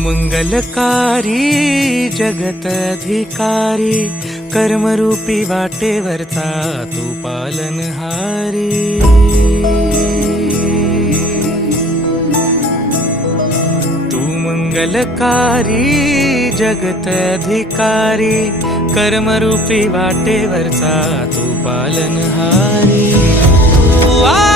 मंगलकारी जगत अधिकारी, कर्मरूपी वाटेवरचा तू पालनहारी। तू मंगलकारी जगत अधिकारी, कर्मरूपी वाटेवरचा तू पालनहारी। तू